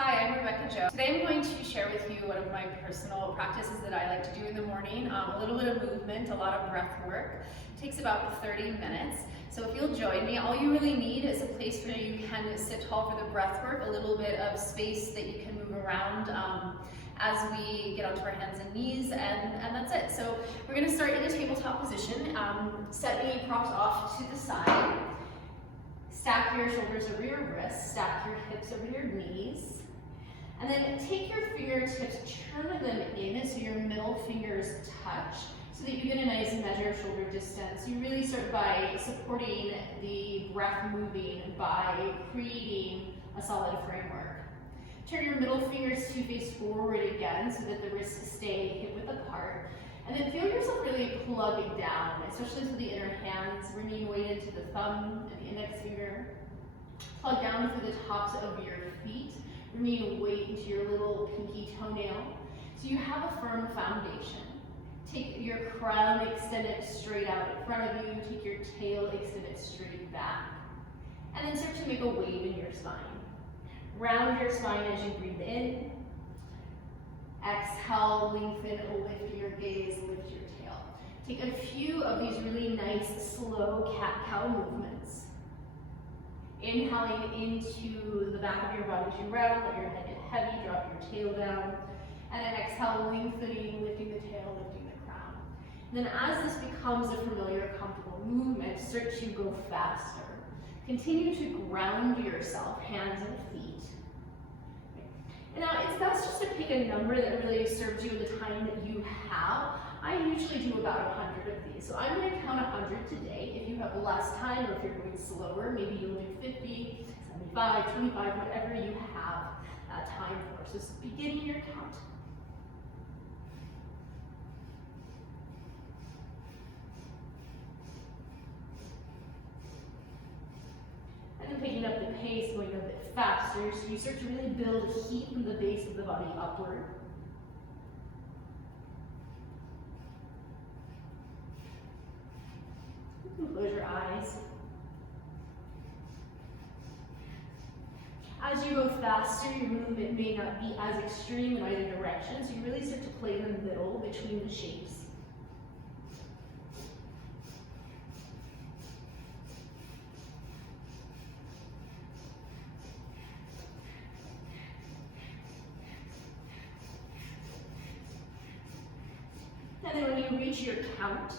Today I'm going to share with you one of my personal practices that I like to do in the morning. A little bit of movement, a lot of breath work. It takes about 30 minutes. So if you'll join me, all you really need is a place where you can sit tall for the breath work, a little bit of space that you can move around as we get onto our hands and knees, and that's it. So we're going to start in a tabletop position. Set your props off to the side. Stack your shoulders over your wrists, stack your hips over your knees. And then take your fingertips, turn them in so your middle fingers touch so that you get a nice measure of shoulder distance. You really start by supporting the breath moving by creating a solid framework. Turn your middle fingers to face forward again so that the wrists stay hip-width apart. And then feel yourself really plug down, especially to the inner hands, bringing weight into the thumb and the index finger. Plug down through the tops of your feet. Bringing weight into your little pinky toenail. So you have a firm foundation. Take your crown, extend it straight out in front of you. Take your tail, extend it straight back. And then start to make a wave in your spine. Round your spine as you breathe in. Exhale, lengthen, lift your gaze, lift your tail. Take a few of these really nice, slow cat-cow movements. Inhaling into the back of your body as you round, let your head get heavy, drop your tail down. And then exhale, lengthening, lifting the tail, lifting the crown. And then as this becomes a familiar, comfortable movement, start to go faster. Continue to ground yourself, hands and feet. And now it's best just to pick a number that really serves you in the time that you have. I usually do about 100 of these. So I'm going to count 100 today. If you have less time or if you're going slower, maybe you'll do 50, 75, 25, whatever you have time for. So just beginning your count. And then picking up the pace, going a bit faster, so you start to really build heat from the base of the body upward. Close your eyes. As you go faster, your movement may not be as extreme in either direction, so you really start to play in the middle between the shapes. And then when you reach your count,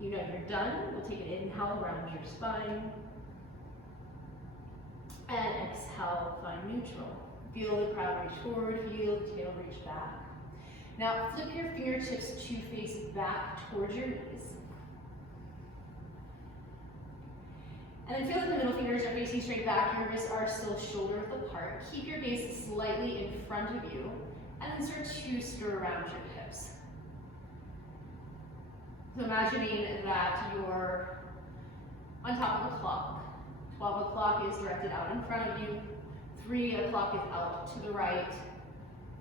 you know you're done. We'll take an inhale around your spine. And exhale, find neutral. Feel the crown reach forward, feel the tail reach back. Now flip your fingertips to face back towards your knees. And then feel that the middle fingers are facing straight back, your wrists are still shoulder width apart. Keep your gaze slightly in front of you, and then start to stir around your hips. So imagining that you're on top of a clock. 12 o'clock is directed out in front of you. 3 o'clock is out to the right.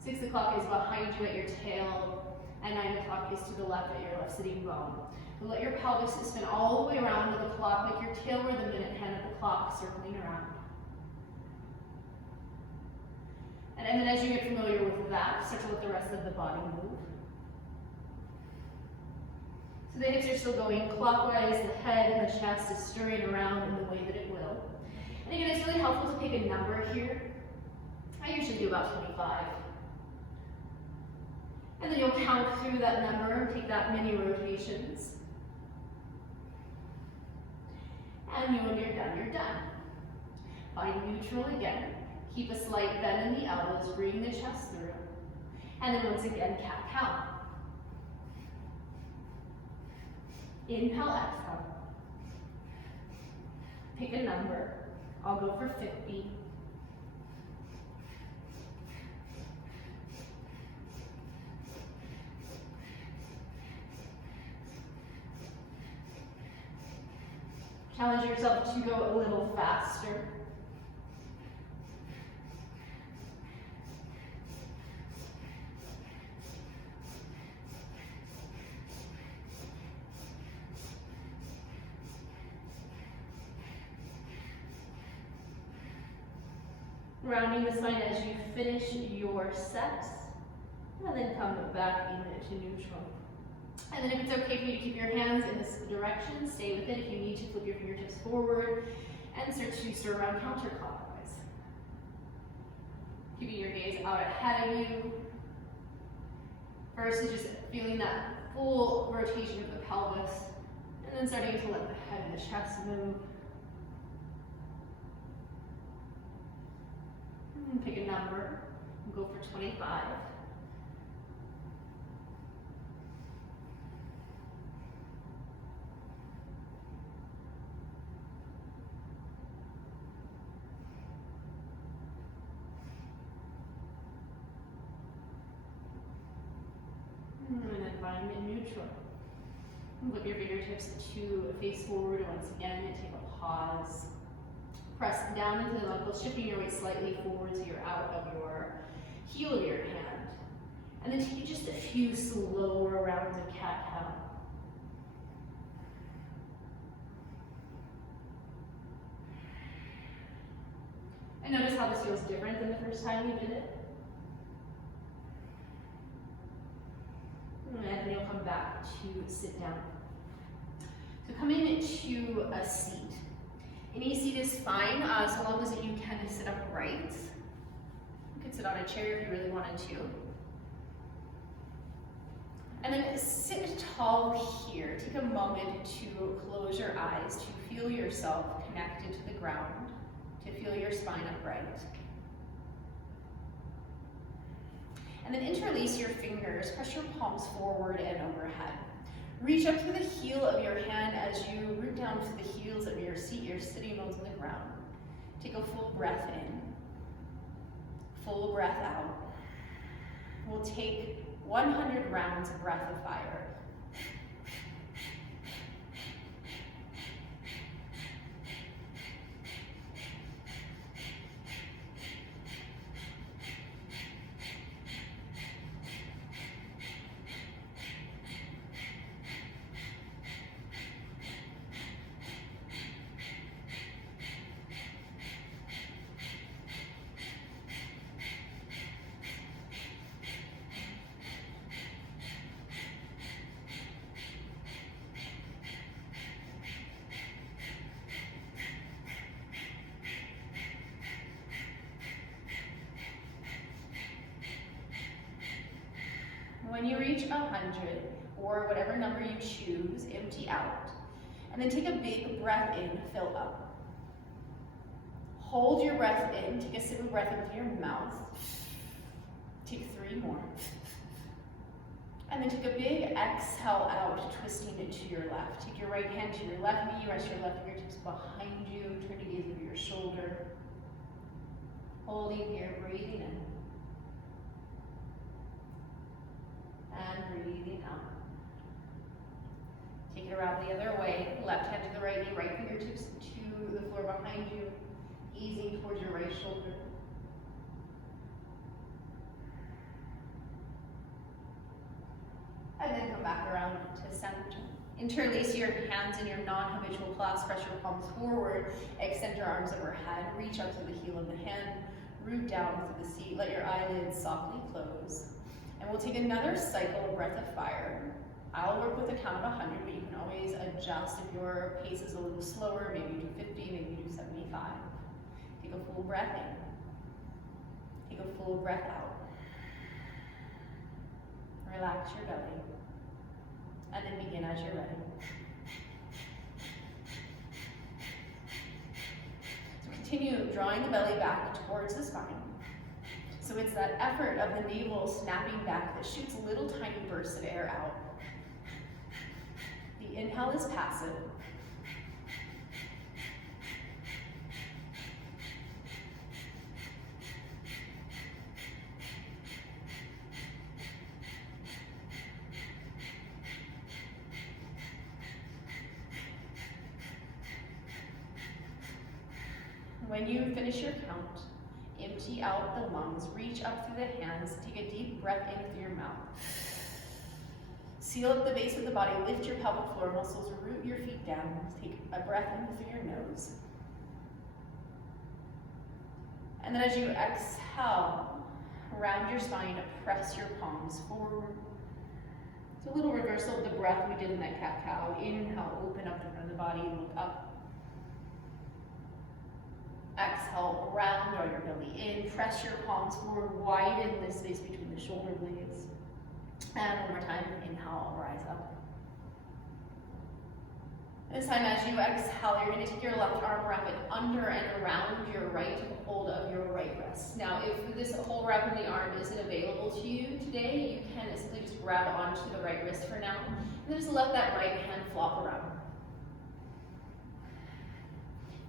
6 o'clock is behind you at your tail. And 9 o'clock is to the left at your left sitting bone. So let your pelvis spin all the way around the clock, like your tail were the minute hand of the clock circling around. And then as you get familiar with that, start to let the rest of the body move. So the hips are still going clockwise, the head and the chest is stirring around in the way that it will. And again, it's really helpful to pick a number here. I usually do about 25. And then you'll count through that number and take that many rotations. And when you're done, you're done. Find neutral again. Keep a slight bend in the elbows, bring the chest through. And then once again, cat-cow. Inhale, exhale. Pick a number. I'll go for 50. Challenge yourself to go a little faster. Rounding the spine as you finish your set, and then come back into neutral. And then if it's okay for you to keep your hands in this direction, stay with it. If you need to, flip your fingertips forward and start to stir around counterclockwise. Keeping your gaze out ahead of you. First is just feeling that full rotation of the pelvis, and then starting to let the head and the chest move. And pick a number, and go for 25. And then find it neutral. Flip your fingertips to face forward once again and take a pause. Press down into the knuckles, shifting your weight slightly forward so you're out of your heel of your hand. And then take just a few slower rounds of cat-cow. And notice how this feels different than the first time you did it. And then you'll come back to sit down. So come into a seat. Any seat is fine, so long as you can sit upright. You could sit on a chair if you really wanted to. And then sit tall here. Take a moment to close your eyes, to feel yourself connected to the ground, to feel your spine upright. And then interlace your fingers, press your palms forward and overhead. Reach up through the heel of your hand as you root down to the heels of your seat, your sitting bones on the ground. Take a full breath in, full breath out. We'll take 100 rounds of breath of fire. When you reach 100, or whatever number you choose, empty out. And then take a big breath in, fill up. Hold your breath in, take a sip of breath in with your mouth. Take 3 more. And then take a big exhale out, twisting it to your left. Take your right hand to your left knee, rest your left fingertips behind you, turn to gaze over your shoulder. Holding here, breathing in. And breathing out. Take it around the other way. Left hand to the right knee, right fingertips to the floor behind you, easing towards your right shoulder. And then come back around to center. Interlace your hands in your non-habitual clasp, press your palms forward, extend your arms overhead, reach up to the heel of the hand, root down to the seat, let your eyelids softly close. And we'll take another cycle of breath of fire. I'll work with a count of 100, but you can always adjust if your pace is a little slower. Maybe you do 50, maybe you do 75. Take a full breath in. Take a full breath out. Relax your belly. And then begin as you're ready. So continue drawing the belly back towards the spine. So it's that effort of the navel snapping back that shoots little tiny bursts of air out. The inhale is passive. When you finish your count, empty out the lungs, reach up through the hands, take a deep breath in through your mouth. Seal up the base of the body, lift your pelvic floor muscles, root your feet down, take a breath in through your nose. And then as you exhale, round your spine, press your palms forward. It's a little reversal of the breath we did in that cat-cow. Inhale, open up the front of the body, look up. Exhale, round on your belly in, press your palms forward, widen the space between the shoulder blades. And one more time, inhale, rise up. This time as you exhale, you're going to take your left arm, wrap it under and around your right hold of your right wrist. Now, if this whole wrap of the arm isn't available to you today, you can simply just grab onto the right wrist for now, and then just let that right hand flop around.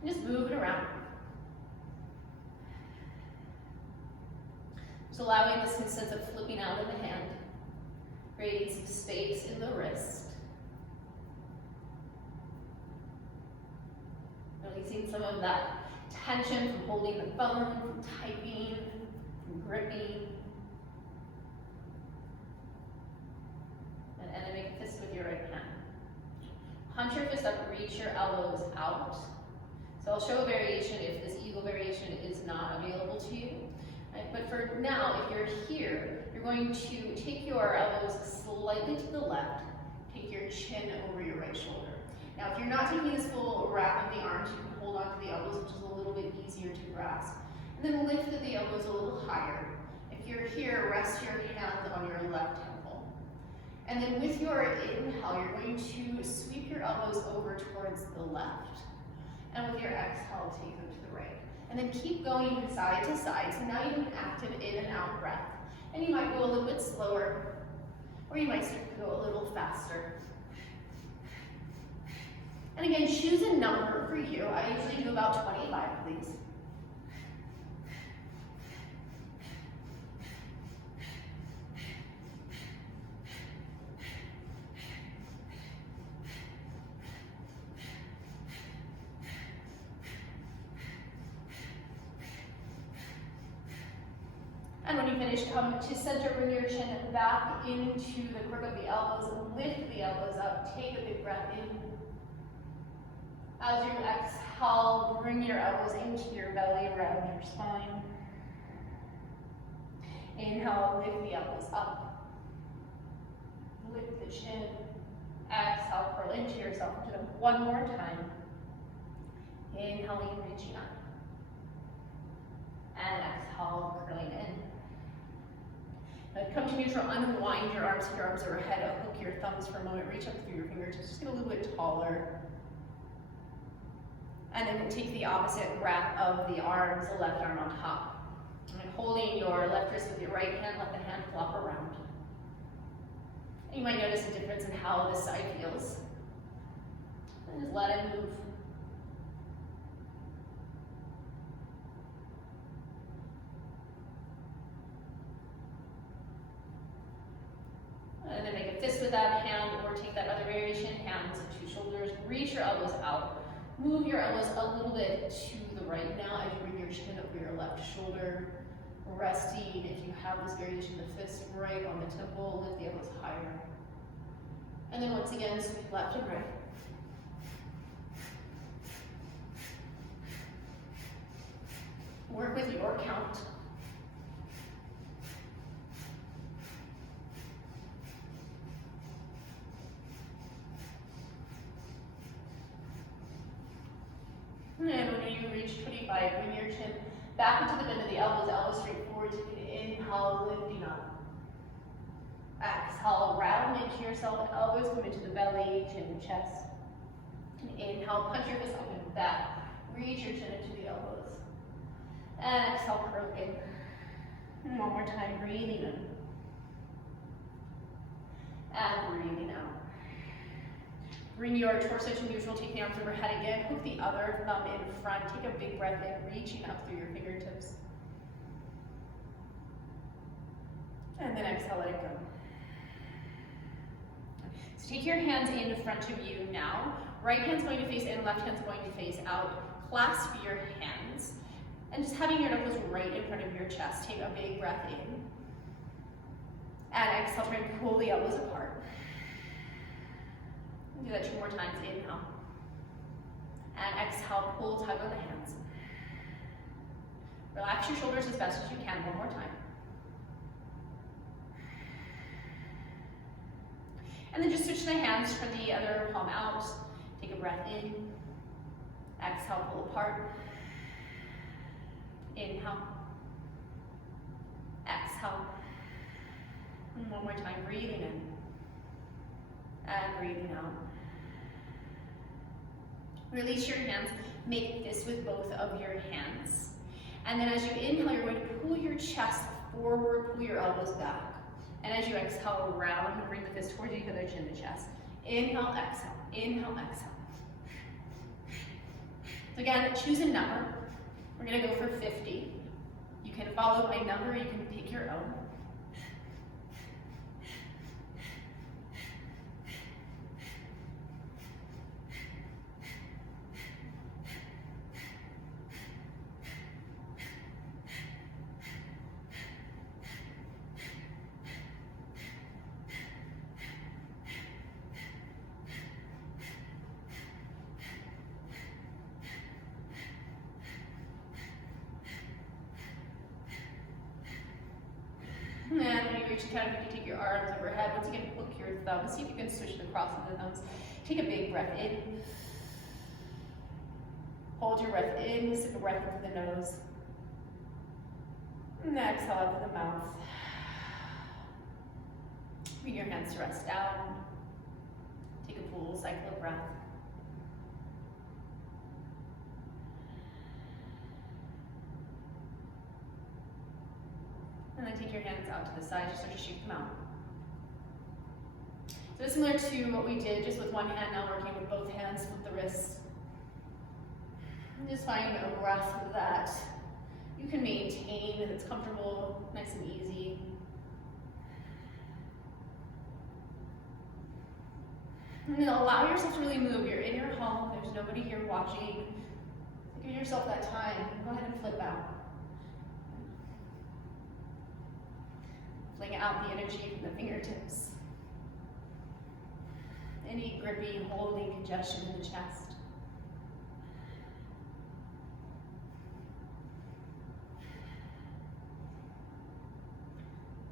And just move it around. Just allowing this sense of flipping out of the hand, creating some space in the wrist. Releasing some of that tension from holding the phone, from typing, from gripping. And then make a fist with your right hand. Punch your fist up, reach your elbows out. So I'll show a variation if this eagle variation is not available to you. Right? But for now, if you're here, you're going to take your elbows slightly to the left, take your chin over your right shoulder. Now, if you're not taking this full wrap of the arms, you can hold onto the elbows, which is a little bit easier to grasp. And then lift the elbows a little higher. If you're here, rest your hands on your left temple. And then with your inhale, you're going to sweep your elbows over towards the left. And with your exhale, take them to the right. And then keep going side to side. So now you have an active in and out breath. And you might go a little bit slower, or you might go a little faster. And again, choose a number for you. I usually do about 25 of these. And when you finish, come to center, bring your chin back into the crook of the elbows, lift the elbows up, take a big breath in. As you exhale, bring your elbows into your belly, around your spine. Inhale, lift the elbows up. Lift the chin. Exhale, curl into yourself. Do them one more time. Inhaling, reaching up. And exhale, curling in. Now come to neutral, unwind your arms if your arms are ahead. Hook your thumbs for a moment, reach up through your fingertips. Just get a little bit taller. And then we'll take the opposite wrap of the arms, the left arm on top. And holding your left wrist with your right hand, let the hand flop around. And you might notice a difference in how this side feels. And just let it move. And then make a fist with that hand, or take that other variation, hands to shoulders, reach your elbows out. Move your elbows a little bit to the right now as you bring your chin over your left shoulder. Resting, if you have this variation, the fist right on the temple, lift the elbows higher. And then once again, sweep left and right. Work with your count. And when you reach 25, bring your chin back into the bend of the elbows straight forward. Take an inhale, lifting up. Exhale, round into yourself, elbows come into the belly, chin and chest. And inhale, punch your fist up and back. Reach your chin into the elbows. And exhale, curl in. And one more time, breathing in. And breathing out. Bring your torso to neutral, take the arms overhead again, hook the other thumb in front, take a big breath in, reaching up through your fingertips. And then exhale, let it go. So take your hands in front of you now. Right hand's going to face in, left hand's going to face out. Clasp your hands. And just having your knuckles right in front of your chest, take a big breath in. And exhale, try and pull the elbows apart. Do that 2 more times. Inhale. And exhale, pull, tug on the hands. Relax your shoulders as best as you can. One more time. And then just switch the hands from the other palm out. Take a breath in. Exhale, pull apart. Inhale. Exhale. And one more time, breathing in. And breathing out. Release your hands. Make this with both of your hands. And then as you inhale, you're going to pull your chest forward, pull your elbows back. And as you exhale, round, bring the fist towards each other, chin to chest. Inhale, exhale. Inhale, exhale. So again, choose a number. We're going to go for 50. You can follow my number, you can pick your own. And when you reach the count of 50, take your arms overhead. Once again, hook your thumbs. See if you can switch the cross of the thumbs. Take a big breath in. Hold your breath in, sip a breath into the nose. And exhale out to the mouth. Bring your hands to rest down. Take a full cycle of breath. And then take your hands out to the side, just start to shoot them out. So it's similar to what we did, just with one hand, now working with both hands, flip the wrists. And just find a breath that you can maintain, that's comfortable, nice and easy. And then allow yourself to really move. You're in your home, there's nobody here watching. So give yourself that time. Go ahead and flip out. Fling out the energy from the fingertips. Any gripping, holding, congestion in the chest.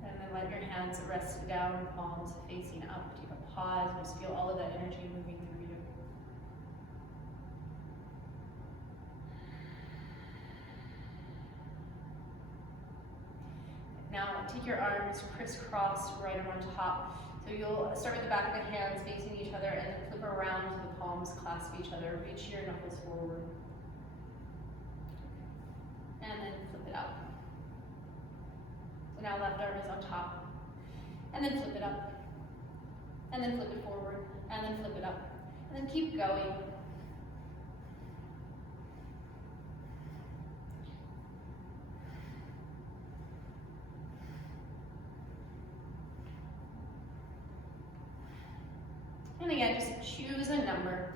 And then let your hands rest down, palms facing up. Take a pause, just feel all of that energy moving through you. Now take your arms crisscross, right arm on top. So you'll start with the back of the hands facing each other and then flip around so the palms clasp each other. Reach your knuckles forward. And then flip it out. So now left arm is on top. And then flip it up. And then flip it forward. And then flip it up. And then keep going. And again, just choose a number.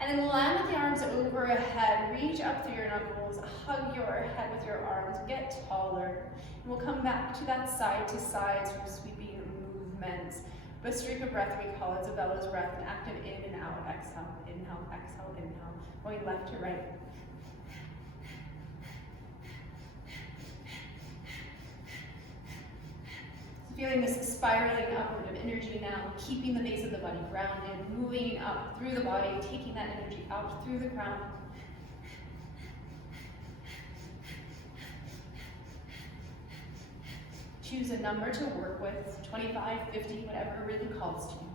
And then land with the arms overhead. Reach up through your knuckles. Hug your head with your arms. Get taller. And we'll come back to that side to side sort of sweeping movement. Bhastrika breath, we call it. It's a bellows breath. An active in and out. Exhale, inhale, exhale, inhale. Going left to right. Feeling this spiraling upward of energy now, keeping the base of the body grounded, moving up through the body, taking that energy out through the crown. Choose a number to work with, 25, 50, whatever really calls to you.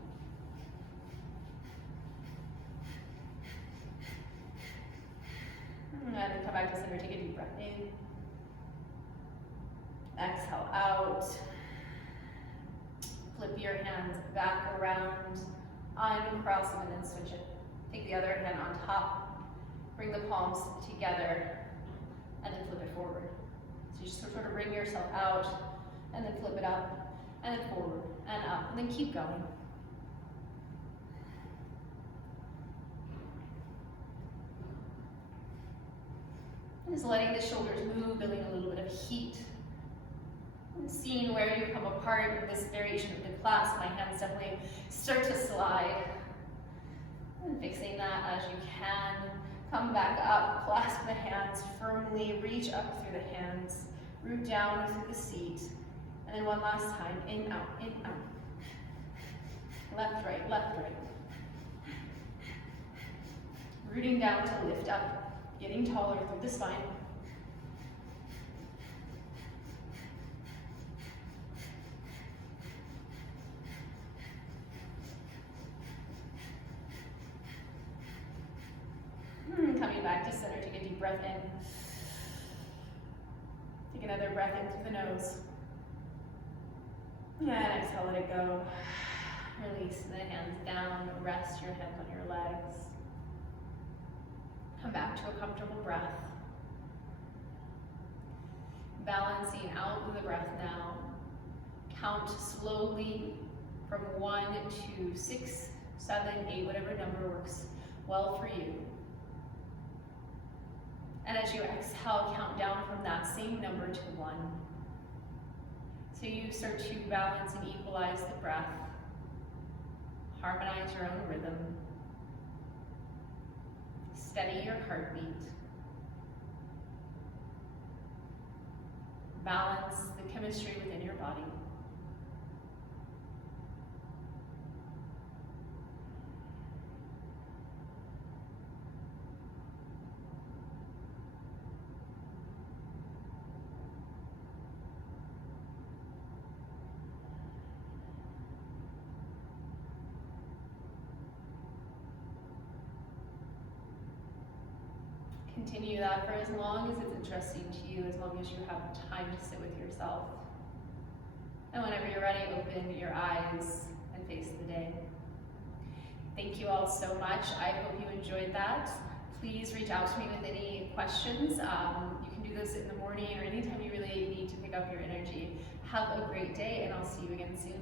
And then come back to center, take a deep breath in. Exhale out. Flip your hands back around, uncross them, and then switch it. Take the other hand on top, bring the palms together, and then flip it forward. So you just sort of bring yourself out, and then flip it up, and then forward, and up, and then keep going. And just letting the shoulders move, building a little bit of heat. Seeing where you come apart in this variation of the clasp, my hands definitely start to slide. And fixing that as you can. Come back up, clasp the hands firmly, reach up through the hands, root down through the seat. And then one last time, in, out, in, out. Left, right, left, right. Rooting down to lift up, getting taller through the spine. Coming back to center, take a deep breath in. Take another breath in through the nose. And exhale, let it go. Release the hands down, rest your hands on your legs. Come back to a comfortable breath. Balancing out with the breath now. Count slowly from 1 to 6, 7, 8, whatever number works well for you. And as you exhale, count down from that same number to 1. So you start to balance and equalize the breath. Harmonize your own rhythm. Steady your heartbeat. Balance the chemistry within your body. Continue that for as long as it's interesting to you, as long as you have time to sit with yourself. And whenever you're ready, open your eyes and face the day. Thank you all so much. I hope you enjoyed that. Please reach out to me with any questions. You can do this in the morning or anytime you really need to pick up your energy. Have a great day, and I'll see you again soon.